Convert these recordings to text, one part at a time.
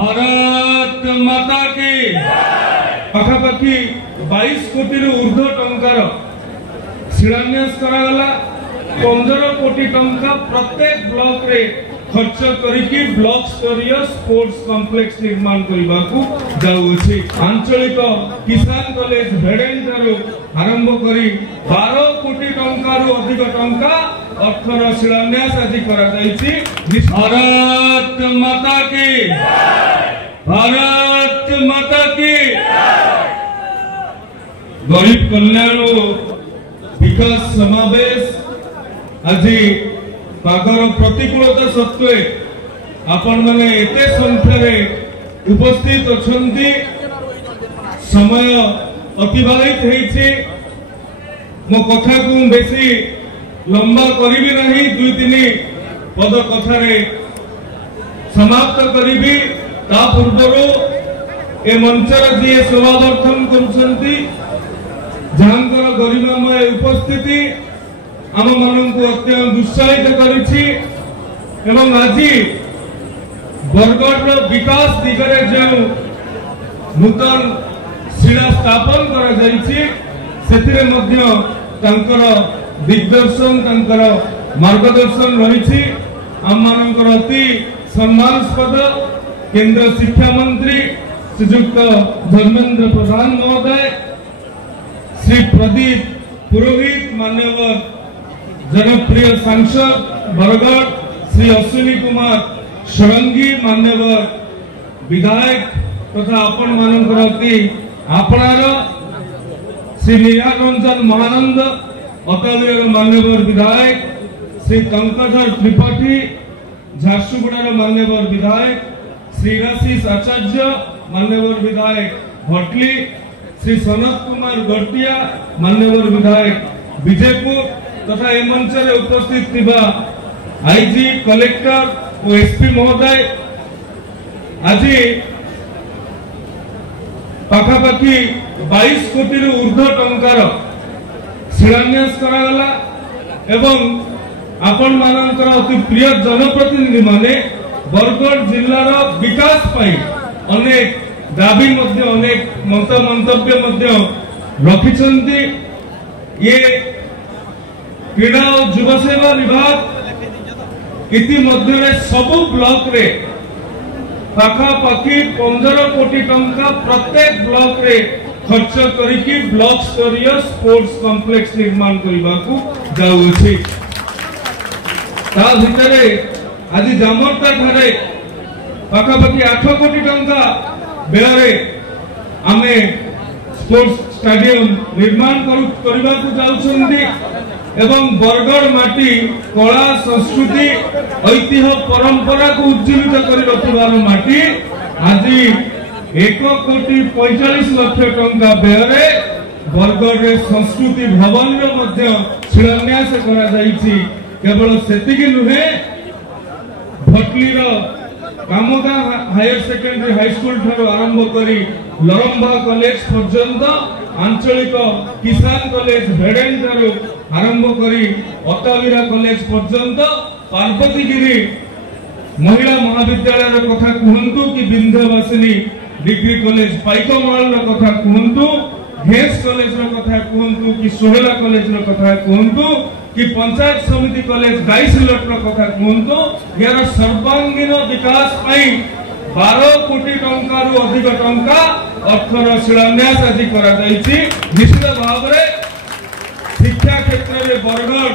भारत माता की पाखापाखि 22 कोटी ऊर्ध्व टंकार शिलान्यास करागला 15 कोटी टंका प्रत्येक ब्लॉक रे खर्च करिकी ब्लॉक स्तरीय स्पोर्ट्स कॉम्प्लेक्स निर्माण करबाकू जाउछि। आंचलिक किसान कॉलेज भेडेन थारु आरंभ करी 12 कोटी टंकारु अधिक टंका अर्थर शिलान्यास आज करा जाइछि। भारत माता की भारत माता की गरीब कल्याण विकास समावेश आज पागर प्रतिकूलता सत्वे आपण माने एते संख्या उपस्थित अछंती। समय अतिबाहित होइछि मो कथा को बेसी लंबा करिबी नहीं, 2-3 पद कथारे समाप्त करिबी। ता पूर्वरु ए मंचर जी शोभावर्धन करुछंती जहांकर गरिमामय उपस्थिति आम मानू अत्यंत उत्साहित करिछि एवं आज बरगढ़ विकास दिगरे जो नूतन शिला स्थापन करा जाइछि सेथिरे मध्य तांकर दिग्दर्शन तांकर मार्गदर्शन रहिछि। आम मानकर अति सम्मानस्पद केंद्र शिक्षा मंत्री श्रीयुक्त धर्मेंद्र प्रधान महोदय, श्री प्रदीप पुरोहित मान्यवर जनप्रिय सांसद बरगढ़ श्री अश्विनी कुमार षडंगी मान्यवर विधायक तथा आपण मानकर अति आपणार श्री निरारंजन महानंद अतावीर मान्यवर विधायक, श्री कंकधर त्रिपाठी झारसुगुड़ार मान्यवर विधायक, श्री राशिष आचार्य मान्यवर विधायक भटली, श्री सनत कुमार गटिया मान्यवर विधायक विजयपुर तथा ए मंचरे उपस्थित थिबा आईजी कलेक्टर और एसपी महोदय आज पाखापाखि 22 कोटी ऊर्ध्व टंकार शिलान्यास करागला एवं आपण मानकर अति प्रिय जनप्रतिनिधि माने बरगढ़ जिल्लार विकास पाई अनेक दाबी मध्य अनेक मंतव्य मध्य रखिछंती। ये क्रीड़ा और युवा सेवा विभाग इतिमध्य सबु ब्लॉक रे पाखापाखि 15 कोटी टंका प्रत्येक ब्लॉक रे खर्च करिकी ब्लॉक स्तरीय स्पोर्ट्स कॉम्प्लेक्स निर्माण करबाकू जाउछि। ता भितरे आज जामरता ठारे पाखापाखि 8 कोटी टंका बेरे आमे स्पोर्ट्स स्टेडियम निर्माण करबाकू जाउछंती एवं बरगढ़ माटी कला संस्कृति ऐतिह्य परंपरा को उज्जीवित कर रखिबार माटी आज 1 कोटी 45 लाख टंका व्यय बरगढ़ रे संस्कृति भवन रे मध्य शिलान्यास करा जाइछि। केवल सेतिकी नुहे Bhatli कामगा higher secondary high school ठारो आरंभ करी लरंभा कॉलेज पर्यंत आंचलिक किसान कॉलेज भेडेन ठारो आरंभ करी अतावीरा कॉलेज पर्यंत पार्वतीगिरी महिला महाविद्यालय कथा कहतु कि विंध्यवासिनी डिग्री कॉलेज पाइकमाल कथा कहतु घेस कॉलेज कथा कहतु कि सोहेला कॉलेज कथा कहतु कि पंचायत समिति कॉलेज गाईसिलट कथा कहतु यार सर्वांगीन विकास 12 कोटी टंका अधिक टंका अर्थर शिलान्यास आज करा जाइछि। निश्चित भाव में शिक्षा क्षेत्र में बरगढ़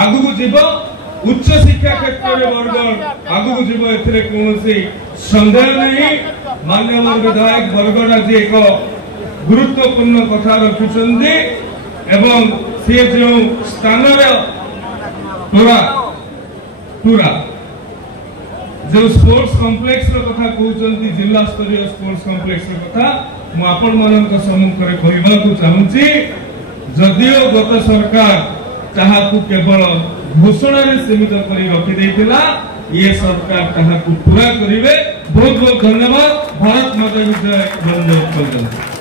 आगु जीव, उच्च शिक्षा क्षेत्र में बरगढ़ आगु जीव एथिरे कोनोसी संदेह नहीं। माननीय विधायक बरगढ़ आज एक गुरुत्वपूर्ण कथा रखिछन्ती एवं से जो स्थान टूरा जो स्पोर्ट्स कॉम्प्लेक्स कथा कहते जिला स्तरीय स्पोर्ट्स कॉम्प्लेक्स कथा मुझे मान सम्मुखें कहवाक चाहूँगी। जदियो गत सरकार ताहाकू केवल घोषणा सीमित कर रखिदेला, ये सरकार ताहाकू पूरा करेंगे। बहुत बहुत धन्यवाद। भारत माता की जय।